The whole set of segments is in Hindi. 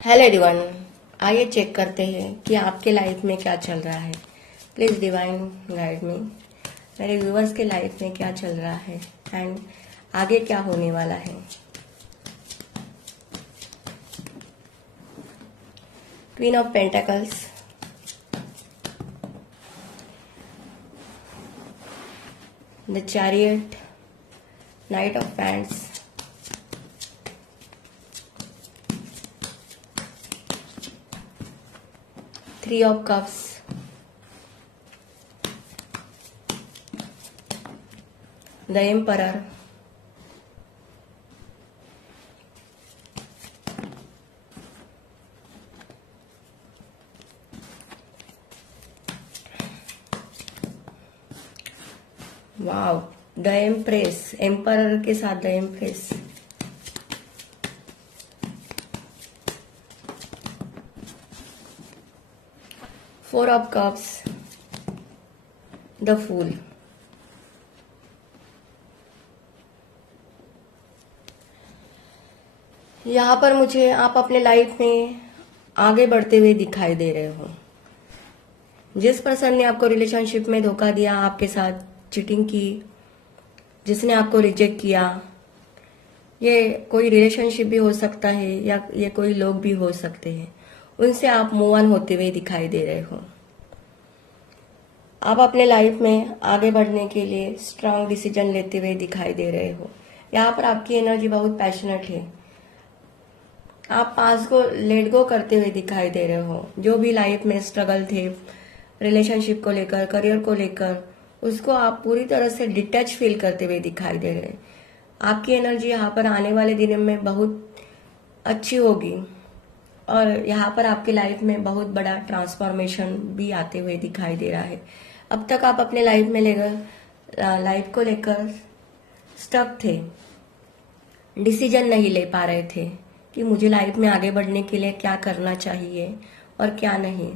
हेलो एवरीवन, आइए चेक करते हैं कि आपके लाइफ में क्या चल रहा है। Please divine guide me. मेरे व्यूवर्स के लाइफ में क्या चल रहा है एंड आगे क्या होने वाला है। Queen of pentacles, the chariot, knight of pants, three of cups, the emperor, wow, the empress, emperor के साथ the empress, four of cups, the fool. यहाँ पर मुझे आप अपने लाइफ में आगे बढ़ते हुए दिखाई दे रहे हो। जिस पर्सन ने आपको रिलेशनशिप में धोखा दिया, आपके साथ चीटिंग की, जिसने आपको रिजेक्ट किया, ये कोई रिलेशनशिप भी हो सकता है या ये कोई लोग भी हो सकते हैं, उनसे आप मूव ऑन होते हुए दिखाई दे रहे हो। आप अपने लाइफ में आगे बढ़ने के लिए स्ट्रांग डिसीजन लेते हुए दिखाई दे रहे हो। यहाँ पर आपकी एनर्जी बहुत पैशनेट है। आप पास को लेट गो करते हुए दिखाई दे रहे हो। जो भी लाइफ में स्ट्रगल थे रिलेशनशिप को लेकर, करियर को लेकर, उसको आप पूरी तरह से डिटैच फील करते हुए दिखाई दे रहे हैं। आपकी एनर्जी यहाँ पर आने वाले दिनों में बहुत अच्छी होगी और यहाँ पर आपकी लाइफ में बहुत बड़ा ट्रांसफॉर्मेशन भी आते हुए दिखाई दे रहा है। अब तक आप अपने लाइफ को लेकर स्टक थे, डिसीजन नहीं ले पा रहे थे कि मुझे लाइफ में आगे बढ़ने के लिए क्या करना चाहिए और क्या नहीं।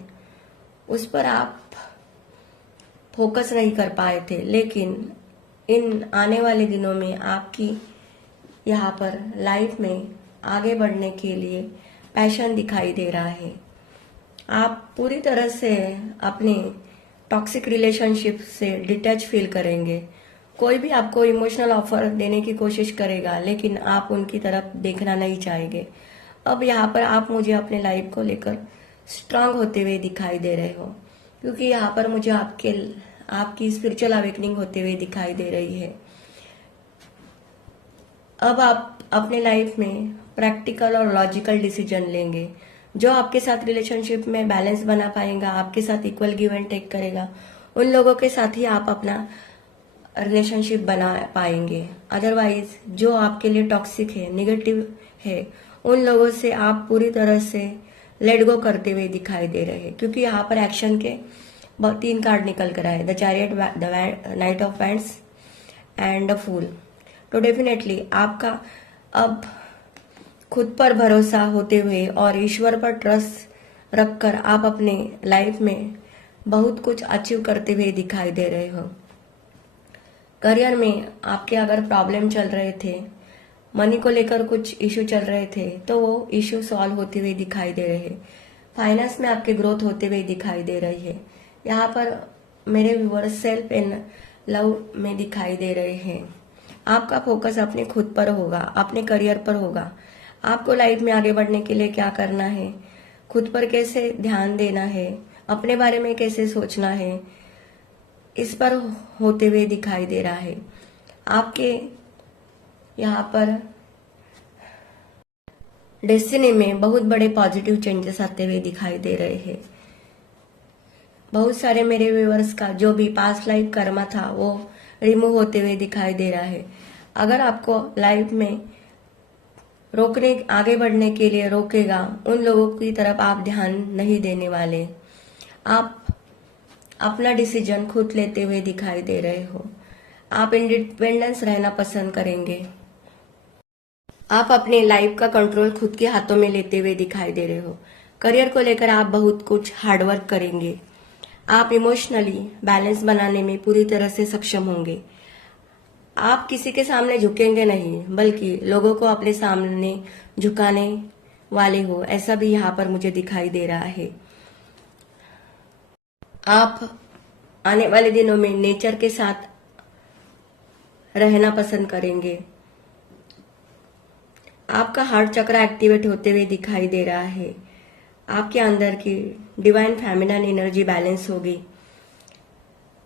उस पर आप फोकस नहीं कर पाए थे, लेकिन इन आने वाले दिनों में आपकी यहाँ पर लाइफ में आगे बढ़ने के लिए पैशन दिखाई दे रहा है। आप पूरी तरह से अपने टॉक्सिक रिलेशनशिप से डिटैच फील करेंगे। कोई भी आपको इमोशनल ऑफर देने की कोशिश करेगा, लेकिन आप उनकी तरफ देखना नहीं चाहेंगे। अब यहाँ पर आप मुझे अपने लाइफ को लेकर स्ट्रांग होते हुए दिखाई दे रहे हो, क्योंकि यहाँ पर मुझे आपकी स्पिरिचुअल अवेकनिंग होते हुए दिखाई दे रही है। अब आप अपने लाइफ में प्रैक्टिकल और लॉजिकल डिसीजन लेंगे। जो आपके साथ रिलेशनशिप में बैलेंस बना पाएगा, आपके साथ इक्वल गिव एंड टेक करेगा, उन लोगों के साथ ही आप अपना रिलेशनशिप बना पाएंगे। अदरवाइज जो आपके लिए टॉक्सिक है, नेगेटिव है, उन लोगों से आप पूरी तरह से लेट गो करते हुए दिखाई दे रहे हैं, क्योंकि यहाँ पर एक्शन के 3 कार्ड निकल कर आए, the chariot, the knight of pants and the fool. तो डेफिनेटली आपका अब खुद पर भरोसा होते हुए और ईश्वर पर ट्रस्ट रखकर आप अपने लाइफ में बहुत कुछ अचीव करते हुए दिखाई दे रहे हो। करियर में आपके अगर प्रॉब्लम चल रहे थे, मनी को लेकर कुछ इश्यू चल रहे थे, तो वो इश्यू सॉल्व होते हुए दिखाई दे रहे हैं। फाइनेंस में आपके ग्रोथ होते हुए दिखाई दे रही है। यहाँ पर मेरे व्यूअर्स सेल्फ एंड लव में दिखाई दे रहे हैं। आपका फोकस अपने खुद पर होगा, अपने करियर पर होगा। आपको लाइफ में आगे बढ़ने के लिए क्या करना है, खुद पर कैसे ध्यान देना है, अपने बारे में कैसे सोचना है, इस पर होते हुए दिखाई दे रहा है। आपके यहाँ पर डेस्टिनी में बहुत बड़े पॉजिटिव चेंजेस आते हुए दिखाई दे रहे हैं। बहुत सारे मेरे व्यूअर्स का जो भी पास्ट लाइफ कर्मा था वो रिमूव होते हुए दिखाई दे रहा है। अगर आपको लाइफ में आगे बढ़ने के लिए रोकेगा, उन लोगों की तरफ आप ध्यान नहीं देने वाले। आप अपना डिसीजन खुद लेते हुए दिखाई दे रहे हो। आप इंडिपेंडेंस रहना पसंद करेंगे। आप अपने लाइफ का कंट्रोल खुद के हाथों में लेते हुए दिखाई दे रहे हो। करियर को लेकर आप बहुत कुछ हार्डवर्क करेंगे। आप इमोशनली बैलेंस बनाने में पूरी तरह से सक्षम होंगे। आप किसी के सामने झुकेंगे नहीं, बल्कि लोगों को अपने सामने झुकाने वाले हो, ऐसा भी यहाँ पर मुझे दिखाई दे रहा है। आप आने वाले दिनों में नेचर के साथ रहना पसंद करेंगे। आपका हार्ट चक्र एक्टिवेट होते हुए दिखाई दे रहा है। आपके अंदर की डिवाइन फेमिनिन एनर्जी बैलेंस होगी।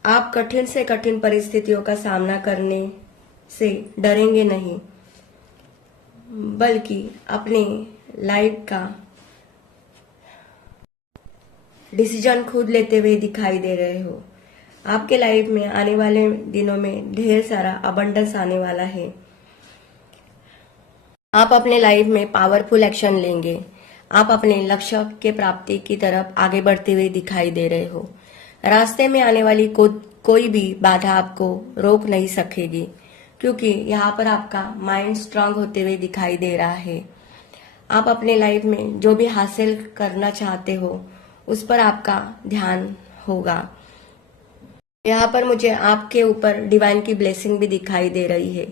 आप कठिन से कठिन परिस्थितियों का सामना करने से डरेंगे नहीं, बल्कि अपने लाइफ का डिसीजन खुद लेते हुए दिखाई दे रहे हो। आपके लाइफ में आने वाले दिनों में ढेर सारा अबंडेंस आने वाला है। आप अपने लाइफ में पावरफुल एक्शन लेंगे। आप अपने लक्ष्य के प्राप्ति की तरफ आगे बढ़ते हुए दिखाई दे रहे हो। रास्ते में आने वाली कोई भी बाधा आपको रोक नहीं सकेगी, क्योंकि यहाँ पर आपका माइंड स्ट्रांग होते हुए दिखाई दे रहा है। आप अपने लाइफ में जो भी हासिल करना चाहते हो उस पर आपका ध्यान होगा। यहाँ पर मुझे आपके ऊपर डिवाइन की ब्लेसिंग भी दिखाई दे रही है।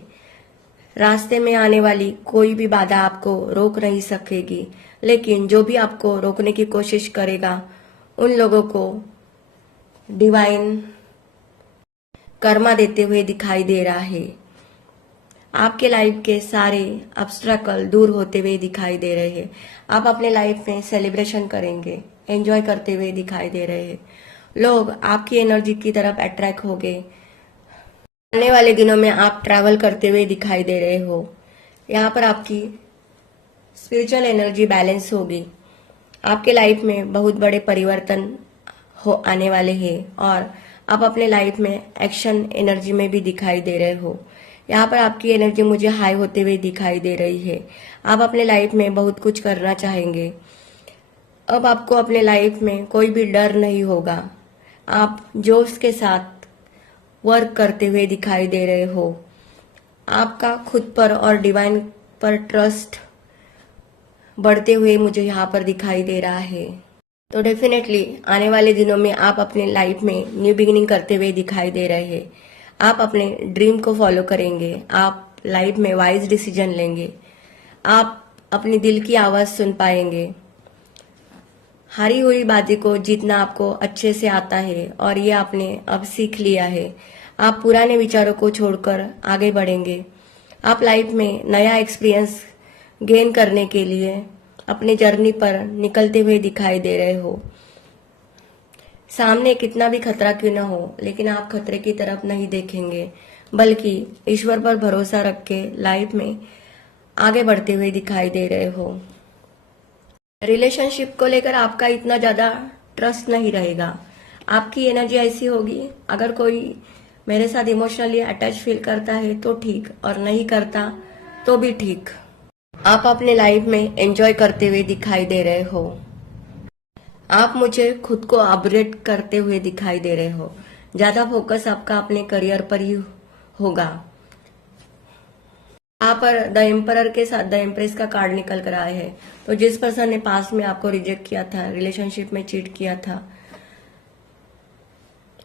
रास्ते में आने वाली कोई भी बाधा आपको रोक नहीं सकेगी, लेकिन जो भी आपको रोकने की कोशिश करेगा उन लोगों को डिवाइन कर्मा देते हुए दिखाई दे रहा है। आपके लाइफ के सारे ऑब्स्ट्रकल दूर होते हुए दिखाई दे रहे हैं। आप अपने लाइफ में सेलिब्रेशन करेंगे, एंजॉय करते हुए दिखाई दे रहे हैं। लोग आपकी एनर्जी की तरफ अट्रैक्ट होंगे। आने वाले दिनों में आप ट्रैवल करते हुए दिखाई दे रहे हो। यहाँ पर आपकी स्पिरिचुअल एनर्जी बैलेंस होगी। आपके लाइफ में बहुत बड़े परिवर्तन हो आने वाले हैं और आप अपने लाइफ में एक्शन एनर्जी में भी दिखाई दे रहे हो। यहाँ पर आपकी एनर्जी मुझे हाई होते हुए दिखाई दे रही है। आप अपने लाइफ में बहुत कुछ करना चाहेंगे। अब आपको अपने लाइफ में कोई भी डर नहीं होगा। आप जोश के साथ वर्क करते हुए दिखाई दे रहे हो। आपका खुद पर और डिवाइन पर ट्रस्ट बढ़ते हुए मुझे यहाँ पर दिखाई दे रहा है। तो डेफिनेटली आने वाले दिनों में आप अपने लाइफ में न्यू बिगिनिंग करते हुए दिखाई दे रहे हैं। आप अपने ड्रीम को फॉलो करेंगे। आप लाइफ में वाइज डिसीजन लेंगे। आप अपनी दिल की आवाज सुन पाएंगे। हारी हुई बाजी को जीतना आपको अच्छे से आता है और ये आपने अब सीख लिया है। आप पुराने विचारों को छोड़कर आगे बढ़ेंगे। आप लाइफ में नया एक्सपीरियंस गेन करने के लिए अपनी जर्नी पर निकलते हुए दिखाई दे रहे हो। सामने कितना भी खतरा क्यों ना हो, लेकिन आप खतरे की तरफ नहीं देखेंगे, बल्कि ईश्वर पर भरोसा रख के लाइफ में आगे बढ़ते हुए दिखाई दे रहे हो। रिलेशनशिप को लेकर आपका इतना ज्यादा ट्रस्ट नहीं रहेगा। आपकी एनर्जी ऐसी होगी, अगर कोई मेरे साथ इमोशनली अटैच फील करता है तो ठीक, और नहीं करता तो भी ठीक। आप अपने लाइफ में एंजॉय करते हुए दिखाई दे रहे हो। आप मुझे खुद को अपग्रेड करते हुए दिखाई दे रहे हो। ज्यादा फोकस आपका अपने करियर पर ही होगा। यहाँ पर द एम्परर के साथ द एम्प्रेस का कार्ड निकल कर आया है। तो जिस पर्सन ने पास्ट में आपको रिजेक्ट किया था, रिलेशनशिप में चीट किया था,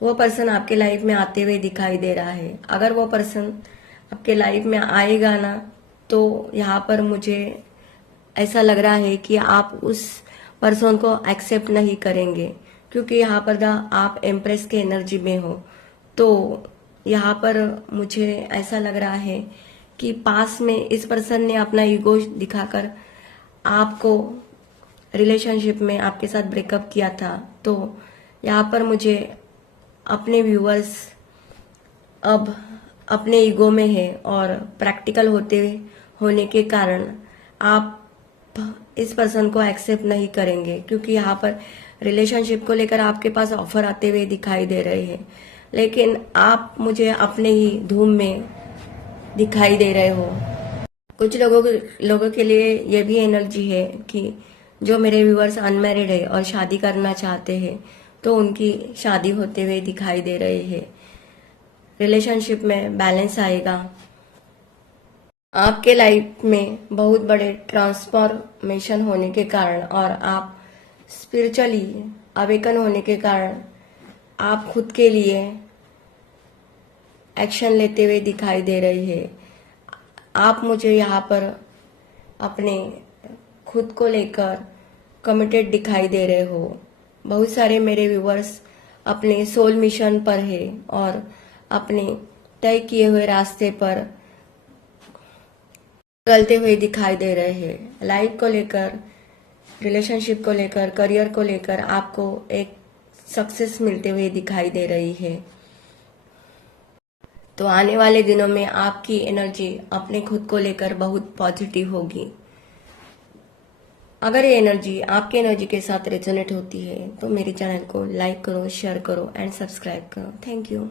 वो पर्सन आपके लाइफ में आते हुए दिखाई दे रहा है। अगर वो पर्सन आपके लाइफ में आएगा ना, तो यहाँ पर मुझे ऐसा लग रहा है कि आप उस पर्सन को एक्सेप्ट नहीं करेंगे, क्योंकि यहाँ पर आप एम्प्रेस के एनर्जी में हो। तो यहाँ पर मुझे ऐसा लग रहा है कि पास में इस पर्सन ने अपना ईगो दिखाकर आपको रिलेशनशिप में आपके साथ ब्रेकअप किया था। तो यहाँ पर मुझे अपने व्यूअर्स अब अपने ईगो में है और प्रैक्टिकल होने के कारण आप इस पर्सन को एक्सेप्ट नहीं करेंगे, क्योंकि यहाँ पर रिलेशनशिप को लेकर आपके पास ऑफर आते हुए दिखाई दे रहे हैं, लेकिन आप मुझे अपने ही धूम में दिखाई दे रहे हो। कुछ लोगों के लिए ये भी एनर्जी है कि जो मेरे व्यूअर्स अनमैरिड है और शादी करना चाहते हैं, तो उनकी शादी होते हुए दिखाई दे रहे हैं। रिलेशनशिप में बैलेंस आएगा। आपके लाइफ में बहुत बड़े ट्रांसफॉर्मेशन होने के कारण और आप स्पिरिचुअली अवेकन होने के कारण आप खुद के लिए एक्शन लेते हुए दिखाई दे रही है। आप मुझे यहाँ पर अपने खुद को लेकर कमिटेड दिखाई दे रहे हो। बहुत सारे मेरे व्यूवर्स अपने सोल मिशन पर है और अपने तय किए हुए रास्ते पर चलते हुए दिखाई दे रहे हैं। लाइफ को लेकर, रिलेशनशिप को लेकर, करियर को लेकर आपको एक सक्सेस मिलते हुए दिखाई दे रही है। तो आने वाले दिनों में आपकी एनर्जी अपने खुद को लेकर बहुत पॉजिटिव होगी। अगर ये एनर्जी आपके एनर्जी के साथ रेजोनेट होती है तो मेरे चैनल को लाइक करो, शेयर करो एंड सब्सक्राइब करो। Thank you.